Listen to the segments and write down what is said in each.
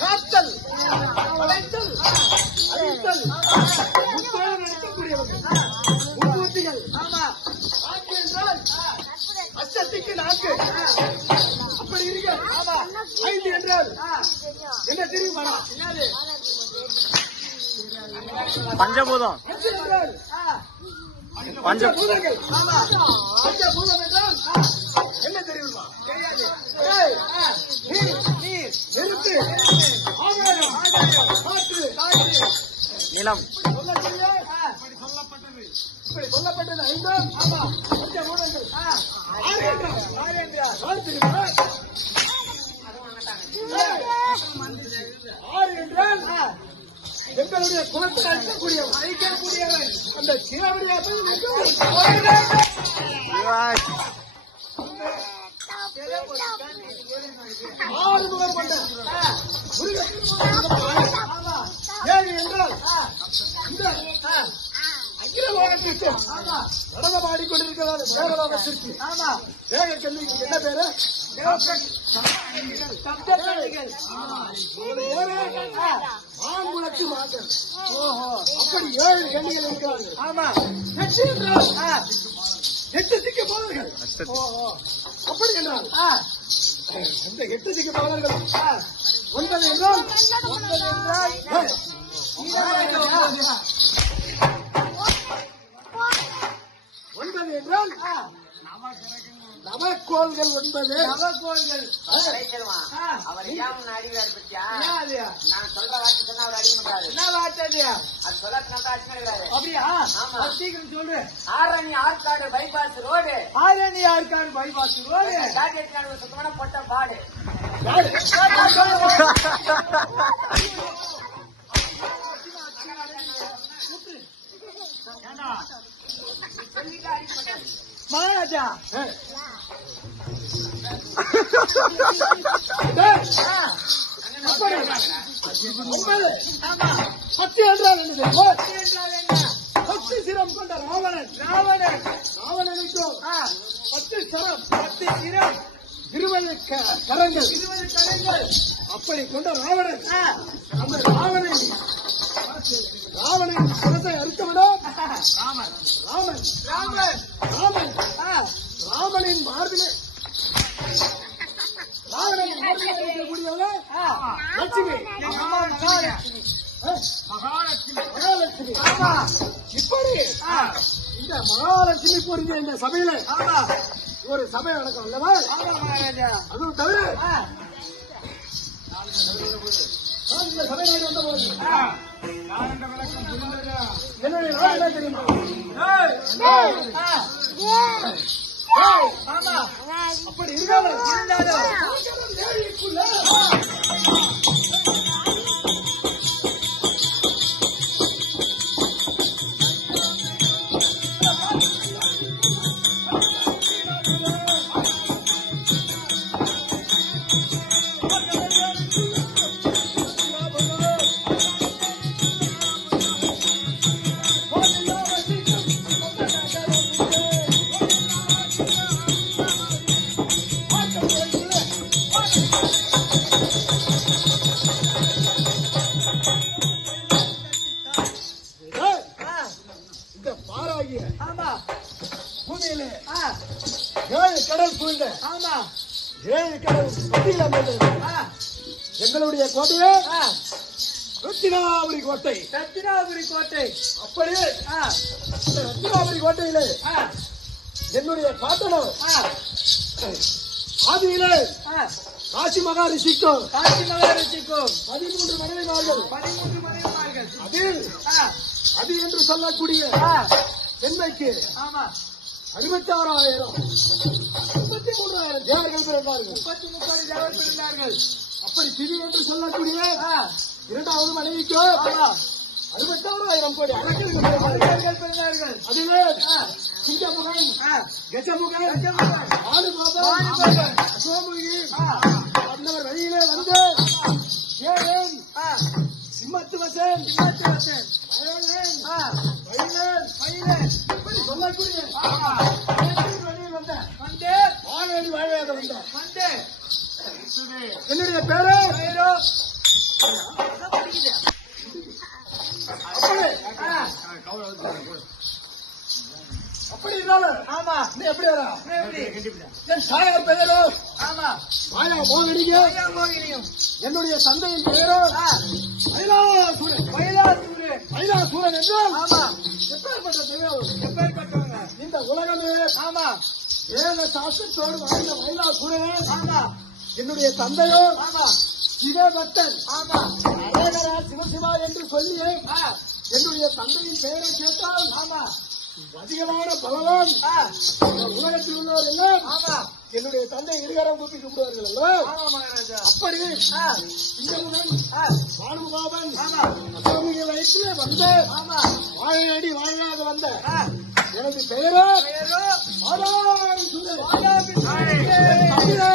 காத்தல் படைத்தல் அழித்தல் நினைக்கக்கூடியவர்கள் முன்னூட்டிகள். நாக்கு என்றால் அச்சத்துக்கு நாக்கு அப்படி இருக்க. 5 என்றால் என்ன தெரியுமா? பஞ்சபூதம். பஞ்சபூதங்கள். பஞ்சபூதம் என்றால் என்ன தெரியுமா? நீர், நெருப்பு, ஆகாயம், காற்று, நிலம். இப்படி சொல்லப்பட்டது 5 பஞ்சபூதங்கள். 6 என்றால் 6 என்றால் எங்களுடைய குலத்தை அழிக்கக்கூடியவன் அந்த சிவனுடைய 6 முகம் கொண்ட ஏழு என்றால் இந்த அகிலலோகத்திற்கு நடன பாடிக்கொண்டிருக்கிறார். தேவலோகத்திற்கு வேக கல்விக்கு என்ன பேரு? ஆண்குலத்து மாதம். அப்படி 7 கண்ணிகள் இருக்கிறார்கள். 8 என்றால் 8 திக்கு போவர்கள். அப்படி என்றால் இந்த 8 திக்கு போவர்கள் 9 என்றால் 9 என்றால் நவக்கோள்கள் 9. நவக்கோள்கள் அவர் அடிவார் பத்தியா? நான் சொல்ற வார்த்தை சொன்னா அவர் அடிக்க மாட்டாரு. என்ன வார்த்தை? அது சொல்லாது அடிக்கிறாரு. அப்படியா? சீக்கிரம் சொல்லு. Arani Arcot bypass road. Arani Arcot bypass road. சுத்தமான பொட்ட பாடு. மகாராஜா அப்படி 9. 10 என்றால் என்ன? 10 சிரம் கொண்ட ராவணனுக்கும் 10 சிரம் 10 சிரம் 20 கரங்கள் அப்படி கொண்ட ராவணன் அந்த ராவணன் குலத்தை அறுத்தவிடும் ராமனின் மார்பிலே இருக்கக்கூடியவங்க லட்சுமி மகாலட்சுமி. இப்படி இந்த மகாலட்சுமி புரிஞ்ச இந்த சபையில ஒரு சபை வழக்கம் அல்லவா? அதுவும் தவிர இந்த சபையில் வந்தபோது என்னுடைய நாள் என்ன தெரியுமா? அப்படி இருந்தாலும் பூமியிலே 7 கடல் சூழ்ந்த 7 கடல் பட்டியல் அமைந்தது. எங்களுடைய கோட்டையே ரத்தினாபுரி கோட்டை. அப்படியே ரத்தினாபுரி கோட்டையிலே என்னுடைய பாட்டனம் ஆதியிலே காசி மகாரிஷிக்கும் 13 மனைவிமார்கள். அதில் அது என்று சொல்லக்கூடிய பெண்மைக்கு 66,000 33,000 தேவர்கள் பிறந்தார்கள். அப்படி திதி என்று சொல்லக்கூடிய 2வது மனைவிக்கு 66,000 கோடி அரக்கர்கள் பிறந்தார்கள். அதிலே சிங்கமுகன், கஜமுகன், அசோமுகி அந்தவர் வழியிலே வந்து சிம்மத்துவசன், சொல்லக்கூடிய வழியில் வந்த வாழடி வாழையாக வந்த என்னுடைய பேரு அப்படி இருந்தாலும் ஆமா நீ எப்படி வரா எப்படி என் தாயார் பெயரோ ஆமா மாயா மோகனிங்க மோகினியும் என்னுடைய தந்தையின் பெயரோ மயிலாசூரன் மயிலாசூரன் என்றால் ஆமா எப்பேற்பட்ட தெய்வம் எப்பேற்பட்டவங்க இந்த உலகமே ஆமா வேத சாஸ்திரத்தோடு வாழ்ந்த மயிலாசூரன் ஆமா என்னுடைய தந்தையோ ஆமா சிவபக்தன் ஆமா அழகரா சிவசிவா என்று சொல்லி ஆ, என்னுடைய தந்தையின் பெயரை கேட்டால் ஆமா அதிகமான பலவான் ஆ, இந்த உலகத்தில் உள்ளவர் எல்லாம் ஆமா என்னுடைய தந்தை இருகரம் கூப்பி கூப்பிடுவார்கள் அல்லவா? ஆமா மகாராஜா அப்படி ஆ, இங்கமுடன் ஆ, பானுபாபன் ஆமா அசோமிக வயசிலே வந்த ஆமா வாழையடி வாழையாக வந்த ஆ, எனது பெயரோ பெயரோ ஆதாரம் சுந்தர். வாழாபிஷேகம். தமிழே,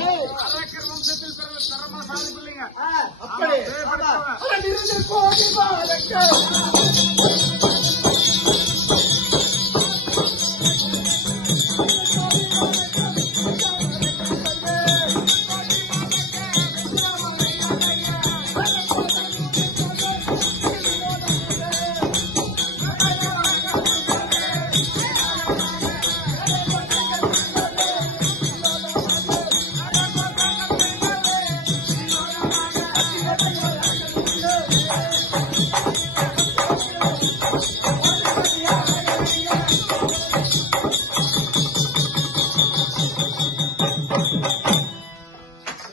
ஏய், ஆ, அப்படி ஆமா அழகிருந்து கோடி பாலக்க.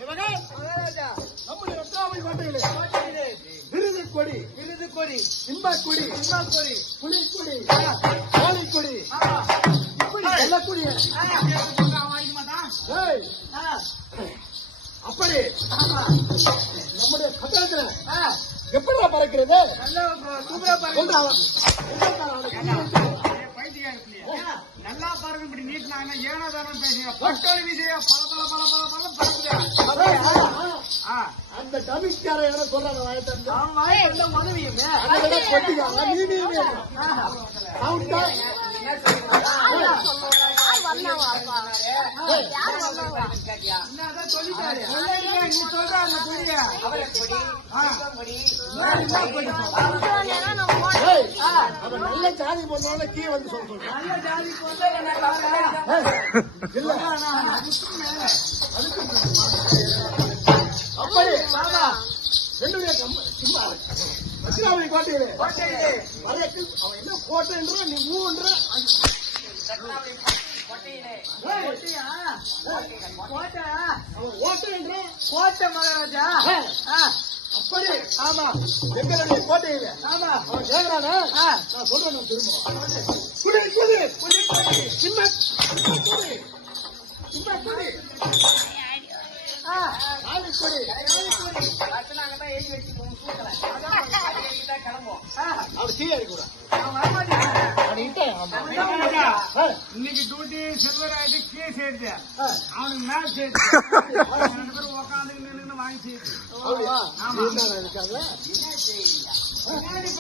மகாராஜா நம்முடைய வெற்றாமை கோட்டையிலே கோட்டையிலே விருது கொடி, விருது கொடி இன்பக்கொடி, கொடி புலிக்கொடி, கோழிக்கொடி, ஆமா இப்படி வெள்ளக்கொடி. ஏய், ஆ, அப்படி ஆமா நம்முடைய கட்டணத்துல ஆ, எப்படிடா பறக்கிறது? நல்ல சூப்பரா பாருங்க கொண்டு அவன் நல்லா பாருங்க இப்படி நீட்டினாங்க ஏனோ தானே பேசுங்க பட்டோலி விஜய பல பல பல பல பல பறக்குது. ஆ, அந்த டமிக்கார யாரோ சொல்றாங்க வாயத்தந்து அவன் வாய் வந்த மனைவியும் அதை விட கொட்டிக்காங்க நீ சவுண்டா என்னதான் சொல்லிட்டாரு நீ சொல்ற அந்த கொடிய ஏய், அவன் நல்ல ஜாதி பொண்ணால கீ வந்து சொல்றான். நல்ல ஜாதி போட்டு இல்ல அப்படி ஆமா என்னுடைய பத்திராவளி கோட்டையிலே கோட்டையிலே வழக்கு அவன் என்ன கோட்டைன்ற நீ மூன்ற கோட்டையா கோட்டை அவன் ஓட்டைன்ற கோட்டை மகாராஜா ஆ, அப்படி ஆமா எங்களுடைய கோட்டையில ஆமா அவன் கேட்கிறானா ஆ, நான் சொல்றேன் நான் திரும்ப குடி சின்ன குடி சின்ன குடி ஆ, நாளைக்குடி கிளம்புவோம் அவர் தீ அடிக்கூடாது அவன் வரமாட்டேன் இன்னைக்கு டியூட்டி சில்வர் ஆயிட்டு கீழே சேர்த்து அவனுக்கு மேல சேர்த்து ரெண்டு பேரும் உட்காந்து நின்று வாங்கி சேர்த்து இருக்காங்க